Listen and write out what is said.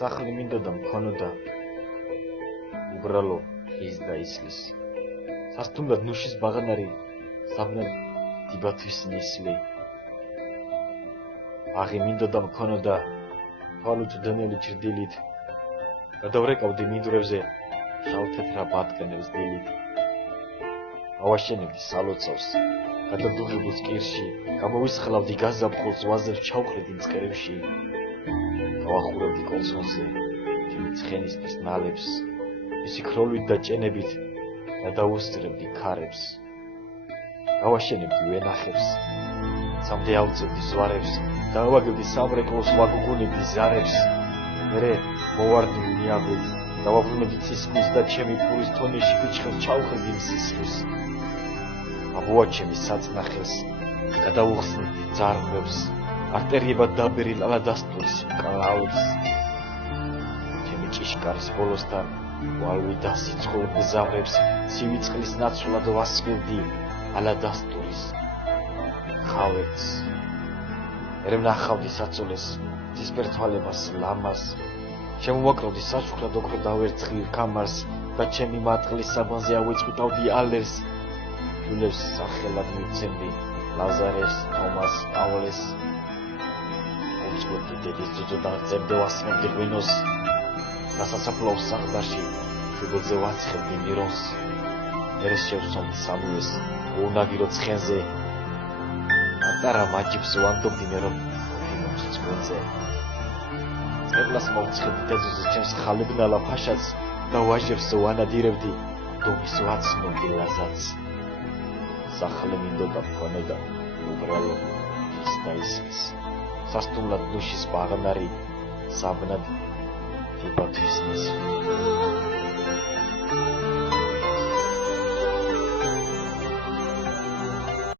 სახლი მინდოდა მქონოდა უბრალო ხის და ისლის. სასტუმრად ნუშის ბაღნარი საბნად დიბათვის ნისლი. ბაღი მინდოდა მქონოდა თვალუწვდენელი ჭრდილით. გადავრეკავდი მინდვრებზე შავ-თეთრ ბატკანებს დილით. ავაშენებდი სალოცავს, გადავდუღებულს კირში, გამოვისხლავდი გაზაფხულს ვაზებს ჩავყრიდი მწყერებში. გავახურებდი კონსოლზე, ჩემი ცხენისთვის ნალებს, მისი ქროლვით და ჭენებით გადავუსწრებდი ქარებს. გავაშენებდი ვენახებს, სამდე ავწევდი ზვარებს, დავაგებდი სამრეკლოს ვაგუგუნებდი ზარებს. მერე მოვარდი ნიაბლით, დავაბრუნებდი ცისკრის და ჩემი ფურის თონიში ფიჩხელს ჩავხრდი მსისხლს. აბოა ჩემი საწნახელს, გადავუხსნებდი ძარღვებს, არტერიებად დაბერილ ალადასტურის მკლავებს. ჩემი ჭიშკარის ბოლოსთან ვალვიდა სიცხულ გზავრებს, ცივი წყლის ნაცვლად ვასხივდი ალადასტურის ხავებს. მერე ვნახავდი საწოლეს, ცისფერ-თვალებას ლამას, შემოვაკრავდი საშუქრად ოქრო დავერცხლილ კამარს და ჩემი მატყლის საბანზე ავეწყვიტავდი ალერს. შვილებს სახელად მივცემდი ლაზარეს, თომას, პავლეს. უწყობდი დედის ძუძუ და წერდე ვასმებდი ღვინოს. გასასაფლაოს სახლდაში შუბლზე ვაცხებდი მირონს. მერე შევსვამდი სამუეს უნაგირო ცხენზე. პატარა მაჯიბს ვანდობდი მე რომ ფილმს წყვილზე. წერლას მოვცხებდი დედუზის ჩემს ხალებნალა ფაშაც და ვაჟებს ვანადირებდი დომის ვაცნობდი ლაზაც. სახლი მინდოდა მქონოდა უბრალო ხის და ისლის. სასტუმრად ნუშის ბაღნარი საბნად დიბათვის ნისლი.